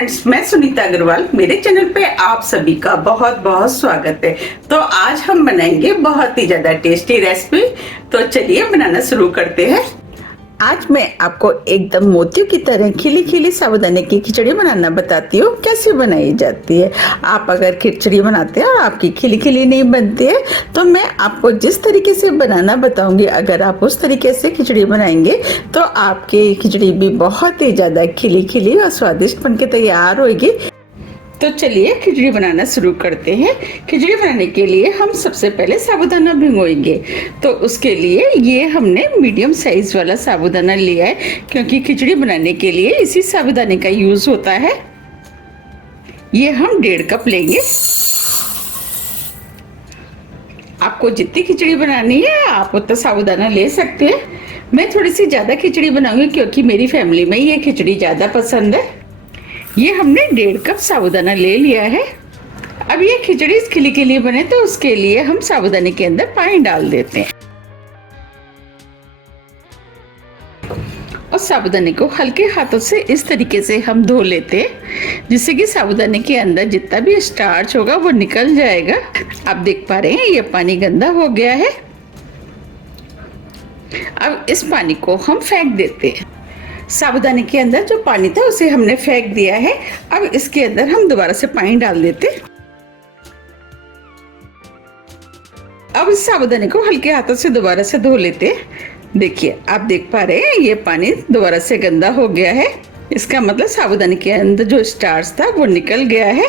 Friends, मैं सुनीता अग्रवाल। मेरे channel पे आप सभी का बहुत बहुत स्वागत है। तो आज हम बनाएंगे बहुत ही ज्यादा टेस्टी रेसिपी। तो चलिए बनाना शुरू करते हैं। आज मैं आपको एकदम मोतियों की तरह खिली खिली साबूदाने की खिचड़ी बनाना बताती हूँ, कैसे बनाई जाती है। आप अगर खिचड़ी बनाते हैं और आपकी खिली खिली नहीं बनती है तो मैं आपको जिस तरीके से बनाना बताऊंगी, अगर आप उस तरीके से खिचड़ी बनाएंगे तो आपकी खिचड़ी भी बहुत ही ज़्यादा खिली खिली और स्वादिष्ट बनके तैयार होगी। तो चलिए खिचड़ी बनाना शुरू करते हैं। खिचड़ी बनाने के लिए हम सबसे पहले साबूदाना भिगोएंगे। तो उसके लिए ये हमने मीडियम साइज वाला साबूदाना लिया है, क्योंकि खिचड़ी बनाने के लिए इसी साबूदाने का यूज होता है। ये हम 1.5 कप लेंगे। आपको जितनी खिचड़ी बनानी है आप उतना साबूदाना ले सकते हैं। मैं थोड़ी सी ज़्यादा खिचड़ी बनाऊंगी क्योंकि मेरी फैमिली में ये खिचड़ी ज़्यादा पसंद है। ये हमने 1.5 कप साबूदाना ले लिया है। अब ये खिचड़ी खिली के लिए बने तो उसके लिए हम साबूदाने के अंदर पानी डाल देते हैं और साबूदाने को हल्के हाथों से इस तरीके से हम धो लेते हैं, जिससे कि साबूदाने के अंदर जितना भी स्टार्च होगा वो निकल जाएगा। आप देख पा रहे हैं ये पानी गंदा हो गया है। अब इस पानी को हम फेंक देते हैं। साबूदाने के अंदर जो पानी था उसे हमने फेंक दिया है। अब इसके अंदर हम दोबारा से पानी डाल देते। अब इस साबूदाने को हल्के हाथों से दोबारा से धो लेते। देखिए आप देख पा रहे हैं ये पानी दोबारा से गंदा हो गया है। इसका मतलब साबूदाने के अंदर जो स्टार्च था वो निकल गया है।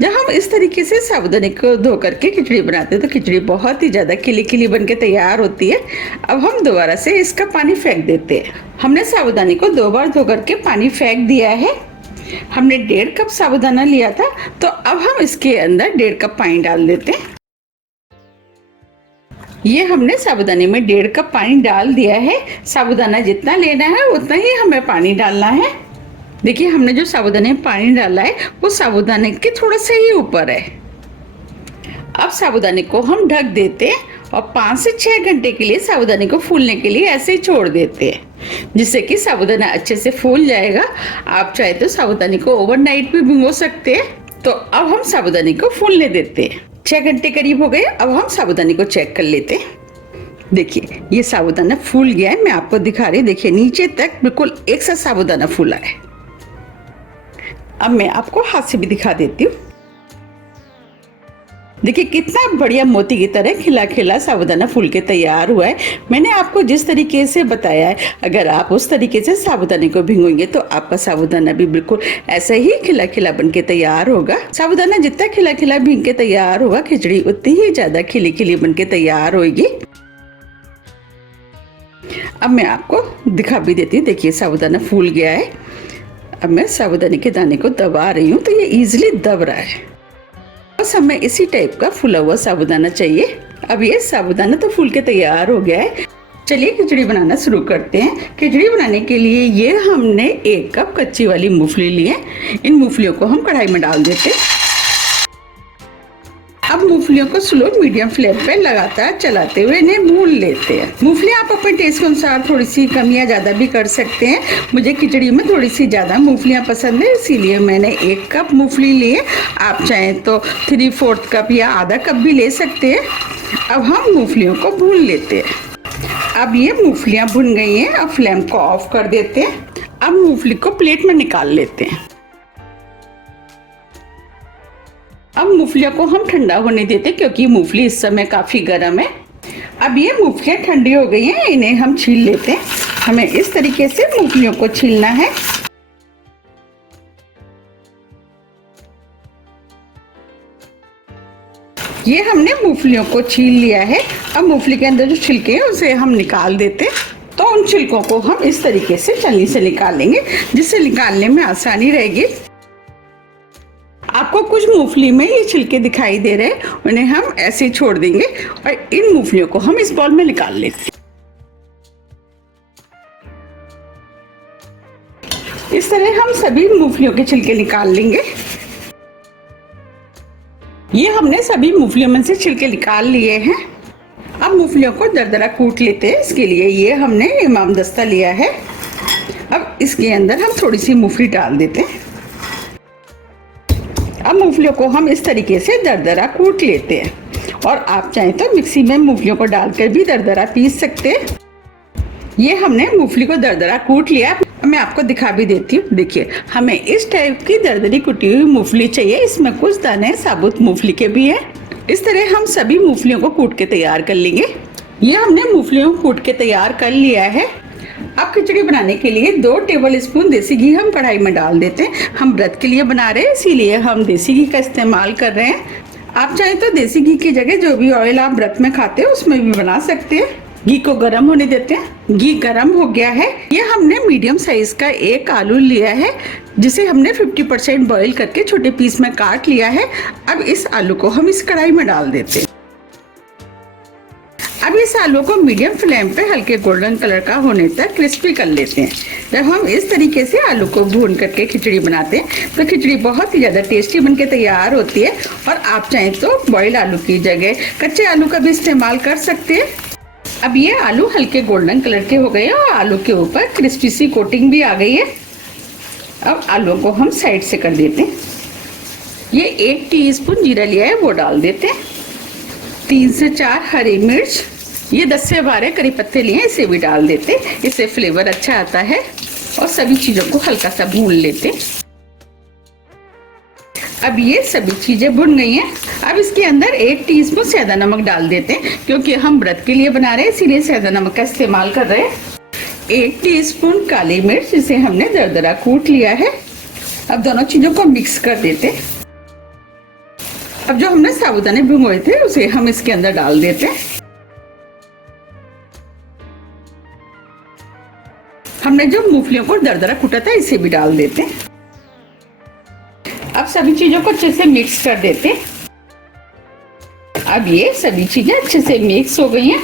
जब हम इस तरीके से साबूदाने को धो करके खिचड़ी बनाते हैं तो खिचड़ी बहुत ही ज़्यादा खिली खिली बन के तैयार होती है। अब हम दोबारा से इसका पानी फेंक देते हैं। हमने साबूदाने को 2 बार धो करके पानी फेंक दिया है। हमने 1.5 कप साबूदाना लिया था, तो अब हम इसके अंदर 1.5 कप पानी डाल देते हैं। ये हमने साबूदाने में 1.5 कप पानी डाल दिया है। साबूदाना जितना लेना है उतना ही हमें पानी डालना है। देखिए हमने जो साबूदाने में पानी डाला है वो साबूदाने के थोड़ा सा ही ऊपर है। अब साबूदाने को हम ढक देते हैं और 5 से 6 घंटे के लिए साबूदाने को फूलने के लिए ऐसे ही छोड़ देते हैं, जिससे कि साबूदाना अच्छे से फूल जाएगा। आप चाहे तो साबूदाने को ओवरनाइट भी भिगो सकते हैं। तो अब हम साबूदाने को फूलने देते हैं। 6 घंटे करीब हो गए। अब हम साबूदाने को चेक कर लेते हैं। देखिए ये साबूदाना फूल गया है। मैं आपको दिखा रही हूँ, देखिए नीचे तक बिल्कुल एक सा साबूदाना फूला है। अब मैं आपको हाथ से भी दिखा देती हूँ। देखिए कितना बढ़िया मोती की तरह खिला खिला साबूदाना फूल के तैयार हुआ है। मैंने आपको जिस तरीके से बताया है, अगर आप उस तरीके से साबूदाने को भिगोएंगे तो आपका साबूदाना भी बिल्कुल ऐसा ही खिला खिला बन के तैयार होगा। साबूदाना जितना खिला खिला भीग के तैयार होगा, खिचड़ी उतनी ही ज्यादा खिली खिली बन के तैयार होगी। अब मैं आपको दिखा भी देती हूँ। देखिए साबूदाना फूल गया है। अब मैं साबूदाने के दाने को दबा रही हूँ तो ये इजीली दब रहा है। बस हमें इसी टाइप का फूला हुआ साबूदाना चाहिए। अब ये साबूदाना तो फूल के तैयार हो गया है। चलिए खिचड़ी बनाना शुरू करते हैं। खिचड़ी बनाने के लिए ये हमने 1 कप कच्ची वाली मूंगफली ली है। इन मूंगफलियों को हम कढ़ाई में डाल देते हैं। अब मूंगफलियों को स्लो मीडियम फ्लेम पे लगातार चलाते हुए इन्हें भून लेते हैं। मूंगफली आप अपने टेस्ट के अनुसार थोड़ी सी कम या ज़्यादा भी कर सकते हैं। मुझे खिचड़ी में थोड़ी सी ज़्यादा मूंगफलियाँ पसंद है, इसीलिए मैंने 1 कप मूंगफली लिए। आप चाहें तो 3/4 कप या आधा कप भी ले सकते हैं। अब हम मूंगफलियों को भून लेते हैं। अब ये मूंगफलियाँ भुन गई हैं। अब फ्लेम को ऑफ कर देते हैं। अब मूंगफली को प्लेट में निकाल लेते हैं। अब मूंगफलियों को हम ठंडा होने देते हैं, क्योंकि मूंगफली इस समय काफ़ी गर्म है। अब ये मूंगफलियाँ ठंडी हो गई हैं, इन्हें हम छील लेते हैं। हमें इस तरीके से मूंगफलियों को छीलना है। ये हमने मूंगफलियों को छील लिया है। अब मूंगफली के अंदर जो छिलके हैं उसे हम निकाल देते हैं। तो उन छिलकों को हम इस तरीके से छलनी से निकाल लेंगे, जिससे निकालने में आसानी रहेगी। आपको कुछ मूंगफली में ये छिलके दिखाई दे रहे हैं, उन्हें हम ऐसे ही छोड़ देंगे और इन मूंगफलियों को हम इस बाउल में निकाल लेते हैं। इस तरह हम सभी मूंगफलियों के छिलके निकाल लेंगे। ये हमने सभी मूंगफलियों में से छिलके निकाल लिए हैं। अब मूंगफलियों को दरदरा कूट लेते हैं। इसके लिए ये हमने इमामदस्ता लिया है। अब इसके अंदर हम थोड़ी सी मूंगफली डाल देते हैं। अब मूंगफलियों को हम इस तरीके से दरदरा कूट लेते हैं, और आप चाहें तो मिक्सी में मूंगफलियों को डालकर भी दरदरा पीस सकते हैं। ये हमने मूंगफली को दरदरा कूट लिया। मैं आपको दिखा भी देती हूँ। देखिए, हमें इस टाइप की दरदरी कुटी हुई मूंगफली चाहिए। इसमें कुछ दाने साबुत मूंगफली के भी हैं। इस तरह हम सभी मूंगफलियों को कूट के तैयार कर लेंगे। ये हमने मूंगफलियों को कूट के तैयार कर लिया है। अब खिचड़ी बनाने के लिए 2 टेबल स्पून देसी घी हम कढ़ाई में डाल देते हैं। हम व्रत के लिए बना रहे हैं, इसीलिए हम देसी घी का इस्तेमाल कर रहे हैं। आप चाहें तो देसी घी की जगह जो भी ऑयल आप व्रत में खाते हैं उसमें भी बना सकते हैं। घी को गर्म होने देते हैं। घी गर्म हो गया है। ये हमने मीडियम साइज का एक आलू लिया है, जिसे हमने 50% बॉईल करके छोटे पीस में काट लिया है। अब इस आलू को हम इस कढ़ाई में डाल देते हैं। अब इस आलू को मीडियम फ्लेम पे हल्के गोल्डन कलर का होने तक क्रिस्पी कर लेते हैं। जब हम इस तरीके से आलू को भून करके खिचड़ी बनाते हैं तो खिचड़ी बहुत ही ज़्यादा टेस्टी बनके तैयार होती है। और आप चाहें तो बॉइल्ड आलू की जगह कच्चे आलू का भी इस्तेमाल कर सकते हैं। अब ये आलू हल्के गोल्डन कलर के हो गए हैं और आलू के ऊपर क्रिस्पी सी कोटिंग भी आ गई है। अब आलू को हम साइड से कर देते हैं। ये 1 टीस्पून जीरा लिया है, वो डाल देते हैं। 3 से 4 हरी मिर्च, ये 10 से 12 करी पत्ते लिए हैं, इसे भी डाल देते हैं। इससे फ्लेवर अच्छा आता है। और सभी चीज़ों को हल्का सा भून लेते हैं। अब ये सभी चीजें भुन गई हैं। अब इसके अंदर 1 टीस्पून सेंधा नमक डाल देते हैं, क्योंकि हम व्रत के लिए बना रहे हैं, इसीलिए सेंधा नमक का इस्तेमाल कर रहे हैं। 1 टीस्पून काली मिर्च, जिसे हमने दरदरा कूट लिया है। अब दोनों चीजों को मिक्स कर देते हैं। अब जो हमने साबुदाने भिगोए थे उसे हम इसके अंदर डाल देते हैं। हमने जो मूंगफलियों को दरदरा कूटा था इसे भी डाल देते हैं। अब सभी चीजों को अच्छे से मिक्स कर देते हैं। अब ये सभी चीजें अच्छे से मिक्स हो गई हैं।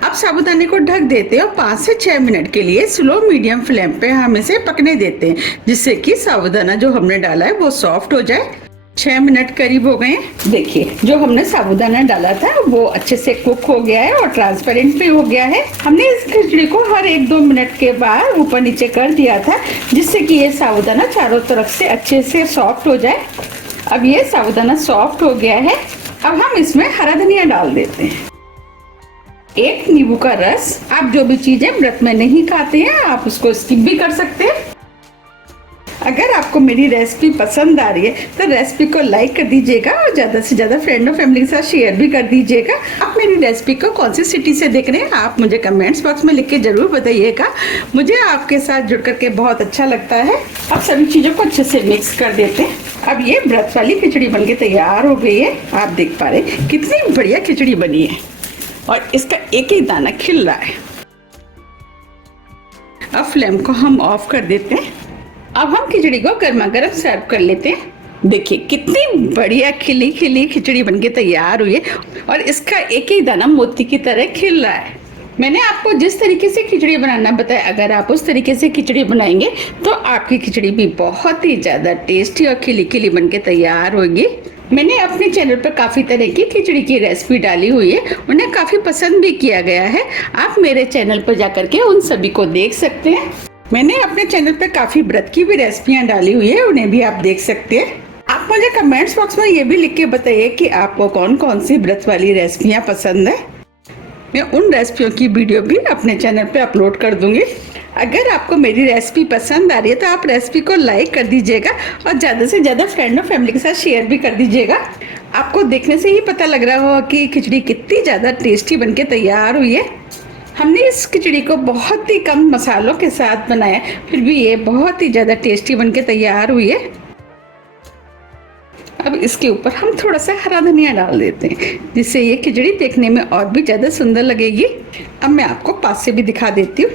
अब साबुदाने को ढक देते हैं और 5 से 6 मिनट के लिए स्लो मीडियम फ्लेम पे हम इसे पकने देते हैं, जिससे कि साबुदाना जो हमने डाला है वो सॉफ्ट हो जाए। 6 मिनट करीब हो गए हैं। देखिए, जो हमने साबुदाना डाला था वो अच्छे से कुक हो गया है और ट्रांसपेरेंट भी हो गया है। हमने इस खिचड़ी को हर 1-2 मिनट के बाद ऊपर नीचे कर दिया था, जिससे कि ये साबुदाना चारों तरफ से अच्छे से सॉफ्ट हो जाए। अब ये साबुदाना सॉफ्ट हो गया है। अब हम इसमें हरा धनिया डाल देते हैं। 1 नींबू का रस। आप जो भी चीजें व्रत में नहीं खाते हैं आप उसको स्किप भी कर सकते हैं। अगर आपको मेरी रेसिपी पसंद आ रही है तो रेसिपी को लाइक कर दीजिएगा और ज़्यादा से ज़्यादा फ्रेंड और फैमिली के साथ शेयर भी कर दीजिएगा। आप मेरी रेसिपी को कौन सी सिटी से देख रहे हैं आप मुझे कमेंट्स बॉक्स में लिख के ज़रूर बताइएगा। मुझे आपके साथ जुड़ करके बहुत अच्छा लगता है। अब सभी चीज़ों को अच्छे से मिक्स कर देते हैं। अब ये व्रत वाली खिचड़ी बनके तैयार हो गई है। आप देख पा रहे कितनी बढ़िया खिचड़ी बनी है और इसका एक एक दाना खिल रहा है। अब फ्लेम को हम ऑफ कर देते हैं। अब हम खिचड़ी को गर्मा गर्म सर्व कर लेते हैं। देखिए कितनी बढ़िया खिली खिली खिचड़ी बनके तैयार हुई है और इसका एक एक दाना मोती की तरह खिल रहा है। मैंने आपको जिस तरीके से खिचड़ी बनाना बताया, अगर आप उस तरीके से खिचड़ी बनाएंगे तो आपकी खिचड़ी भी बहुत ही ज़्यादा टेस्टी और खिली खिली बनके तैयार होगी। मैंने अपने चैनल पर काफ़ी तरह की खिचड़ी की रेसिपी डाली हुई है, उन्हें काफ़ी पसंद भी किया गया है। आप मेरे चैनल पर जाकर के उन सभी को देख सकते हैं। मैंने अपने चैनल पे काफ़ी व्रत की भी रेसिपियाँ डाली हुई है, उन्हें भी आप देख सकते हैं। आप मुझे कमेंट्स बॉक्स में ये भी लिख के बताइए कि आपको कौन कौन सी व्रत वाली रेसिपियाँ पसंद है। मैं उन रेसिपियों की वीडियो भी अपने चैनल पे अपलोड कर दूंगी। अगर आपको मेरी रेसिपी पसंद आ रही है तो आप रेसिपी को लाइक कर दीजिएगा और ज़्यादा से ज़्यादा फ्रेंड और फैमिली के साथ शेयर भी कर दीजिएगा। आपको देखने से ही पता लग रहा होगा कि खिचड़ी कितनी ज़्यादा टेस्टी बनके तैयार हुई है। हमने इस खिचड़ी को बहुत ही कम मसालों के साथ बनाया, फिर भी ये बहुत ही ज़्यादा टेस्टी बनके तैयार हुई है। अब इसके ऊपर हम थोड़ा सा हरा धनिया डाल देते हैं, जिससे ये खिचड़ी देखने में और भी ज़्यादा सुंदर लगेगी। अब मैं आपको पास से भी दिखा देती हूँ।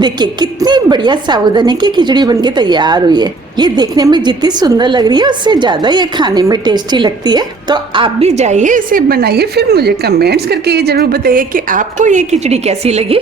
देखिए कितनी बढ़िया साबूदाने की खिचड़ी बनके तैयार हुई है। ये देखने में जितनी सुंदर लग रही है उससे ज़्यादा ये खाने में टेस्टी लगती है। तो आप भी जाइए, इसे बनाइए, फिर मुझे कमेंट्स करके ये जरूर बताइए कि आपको ये खिचड़ी कैसी लगी।